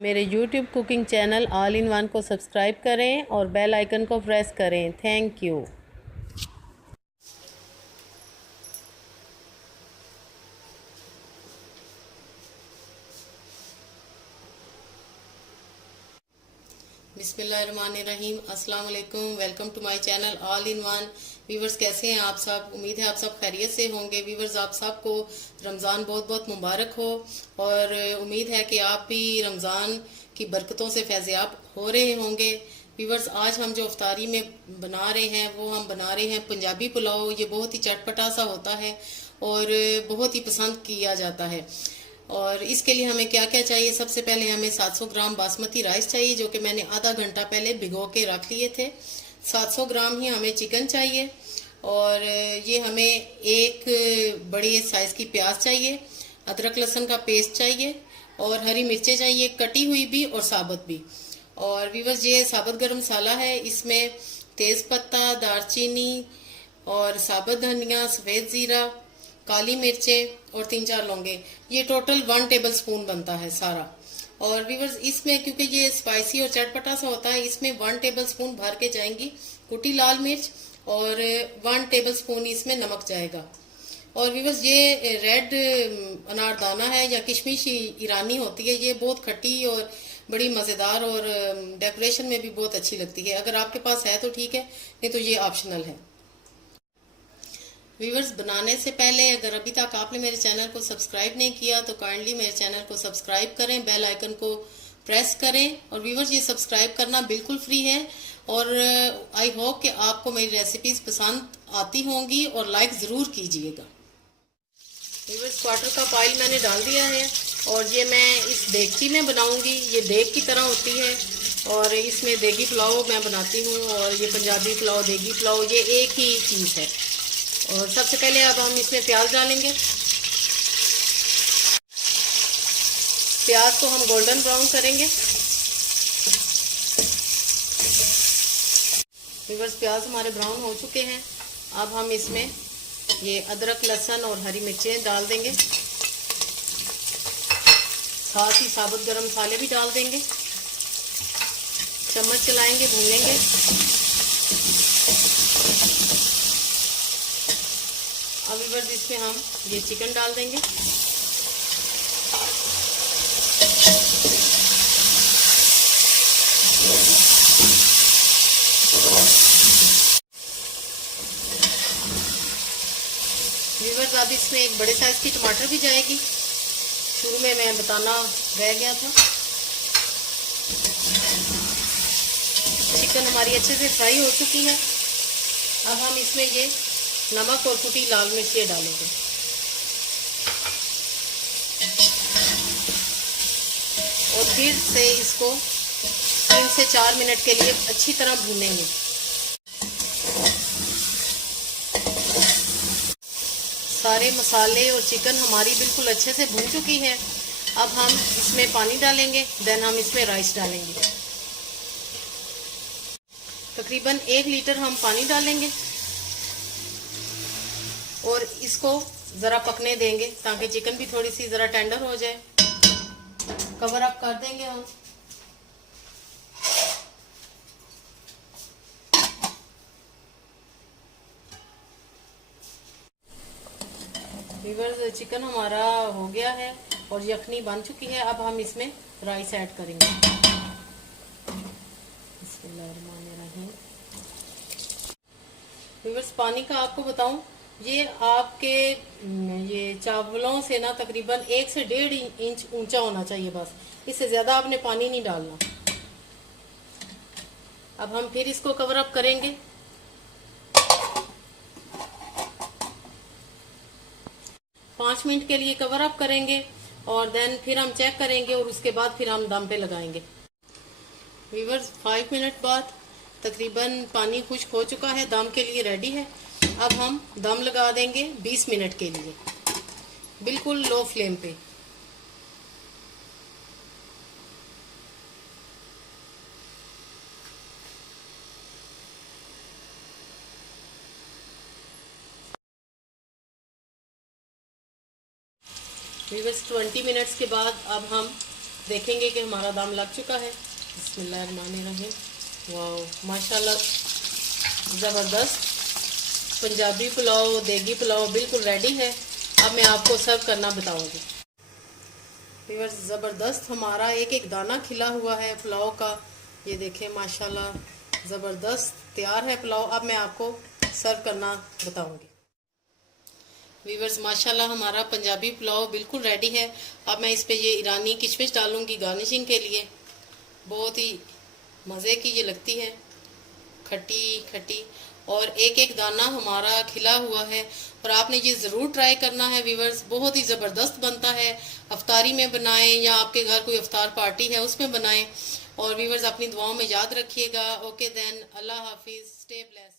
मेरे YouTube cooking channel all in one को subscribe करें और बेल आइकन को प्रेस करें। Thank you. बिस्मिल्लाहिर्रहमानिर्रहीम। अस्सलाम वालेकुम। Welcome to my channel all in one. Viewers, कैसे हैं आप सब? उम्मीद है आप सब खैरियत से होंगे। व्यूवर्स, आप सबको रमज़ान बहुत बहुत मुबारक हो और उम्मीद है कि आप भी रमज़ान की बरकतों से फैज़याब हो रहे होंगे। व्यूवर्स, आज हम जो इफ्तारी में बना रहे हैं वो हम बना रहे हैं पंजाबी पुलाव। ये बहुत ही चटपटा सा होता है और बहुत ही पसंद किया जाता है। और इसके लिए हमें क्या क्या चाहिए? सबसे पहले हमें 700 ग्राम बासमती राइस चाहिए, जो कि मैंने आधा घंटा पहले भिगो के रख लिए थे। 700 ग्राम ही हमें चिकन चाहिए और ये हमें एक बड़ी साइज की प्याज चाहिए, अदरक लहसुन का पेस्ट चाहिए और हरी मिर्चें चाहिए, कटी हुई भी और साबुत भी। और व्यूअर्स, ये साबुत गरम मसाला है। इसमें तेज पत्ता, दालचीनी और साबुत धनिया, सफेद जीरा, काली मिर्चें और 3-4 लौंगे। ये टोटल 1 टेबल स्पून बनता है सारा। और व्यूअर्स, इसमें क्योंकि ये स्पाइसी और चटपटा सा होता है, इसमें 1 टेबल स्पून भर के जाएंगी कुटी लाल मिर्च और 1 टेबल स्पून इसमें नमक जाएगा। और व्यूअर्स, ये रेड अनारदाना है या किशमिश ईरानी होती है। ये बहुत खट्टी और बड़ी मज़ेदार और डेकोरेशन में भी बहुत अच्छी लगती है। अगर आपके पास है तो ठीक है, नहीं तो ये ऑप्शनल है। व्यूवर्स, बनाने से पहले अगर अभी तक आपने मेरे चैनल को सब्सक्राइब नहीं किया तो काइंडली मेरे चैनल को सब्सक्राइब करें, बेल आइकन को प्रेस करें। और व्यूवर्स, ये सब्सक्राइब करना बिल्कुल फ्री है और आई होप कि आपको मेरी रेसिपीज पसंद आती होंगी और लाइक ज़रूर कीजिएगा। व्यूवर्स, क्वार्टर कप ऑयल मैंने डाल दिया है और ये मैं इस देगची में बनाऊंगी। ये देग की तरह होती है और इसमें देगी पुलाव मैं बनाती हूँ और ये पंजाबी पुलाव, देगी पुलाव, ये एक ही चीज़ है। और सबसे पहले अब हम इसमें प्याज डालेंगे। प्याज को हम गोल्डन ब्राउन करेंगे। व्यूअर्स, प्याज हमारे ब्राउन हो चुके हैं। अब हम इसमें ये अदरक, लहसुन और हरी मिर्चें डाल देंगे। साथ ही साबुत गरम मसाले भी डाल देंगे। चम्मच चलाएंगे, भूनेंगे। अब व्यूअर्स, इसमें हम ये चिकन डाल देंगे। व्यूअर्स, अब इसमें एक बड़े साइज की टमाटर भी जाएगी। शुरू में मैं बताना रह गया था। चिकन हमारी अच्छे से फ्राई हो चुकी है। अब हम इसमें ये नमक और कुटी लाल मिर्च ये डालेंगे और फिर से इसको 3 से 4 मिनट के लिए अच्छी तरह भूनेंगे। सारे मसाले और चिकन हमारी बिल्कुल अच्छे से भून चुकी है। अब हम इसमें पानी डालेंगे, देन हम इसमें राइस डालेंगे। तकरीबन 1 लीटर हम पानी डालेंगे और इसको ज़रा पकने देंगे ताकि चिकन भी थोड़ी सी ज़रा टेंडर हो जाए। कवर अप कर देंगे हम। व्यूअर्स, चिकन हमारा हो गया है और यखनी बन चुकी है। अब हम इसमें राइस ऐड करेंगे। बिस्मिल्लाहिर्रहमानिर्रहीम। व्यूअर्स, पानी का आपको बताऊं, ये आपके ये चावलों से ना तकरीबन 1 से 1.5 इंच ऊंचा होना चाहिए। बस इससे ज़्यादा आपने पानी नहीं डालना। अब हम फिर इसको कवर अप करेंगे। 5 मिनट के लिए कवर अप करेंगे और देन फिर हम चेक करेंगे और उसके बाद फिर हम दम पे लगाएंगे। व्यूअर्स, 5 मिनट बाद तकरीबन पानी खुश्क हो चुका है, दम के लिए रेडी है। अब हम दम लगा देंगे 20 मिनट के लिए, बिल्कुल लो फ्लेम पे। व्यूअर्स, 20 मिनट्स के बाद अब हम देखेंगे कि हमारा दम लग चुका है। बिस्मिल्लाहिर्रहमानिर्रहीम। वाह माशाल्लाह, ज़बरदस्त पंजाबी पुलाव, देगी पुलाव बिल्कुल रेडी है। अब मैं आपको सर्व करना बताऊंगी। व्यूअर्स, ज़बरदस्त हमारा एक एक दाना खिला हुआ है पुलाव का। ये देखें माशाल्लाह ज़बरदस्त तैयार है पुलाव। अब मैं आपको सर्व करना बताऊंगी। व्यूअर्स, माशाल्लाह हमारा पंजाबी पुलाव बिल्कुल रेडी है। अब मैं इस पे ये ईरानी किशमिश डालूंगी गार्निशिंग के लिए। बहुत ही मज़े की ये लगती है, खट्टी खट्टी, और एक एक दाना हमारा खिला हुआ है। और आपने ये ज़रूर ट्राई करना है व्यूअर्स, बहुत ही ज़बरदस्त बनता है। अफ्तारी में बनाएं या आपके घर कोई अफ्तार पार्टी है उसमें बनाएं। और व्यूअर्स, अपनी दुआओं में याद रखिएगा। ओके देन, अल्लाह हाफिज़, स्टे ब्लेस्ड।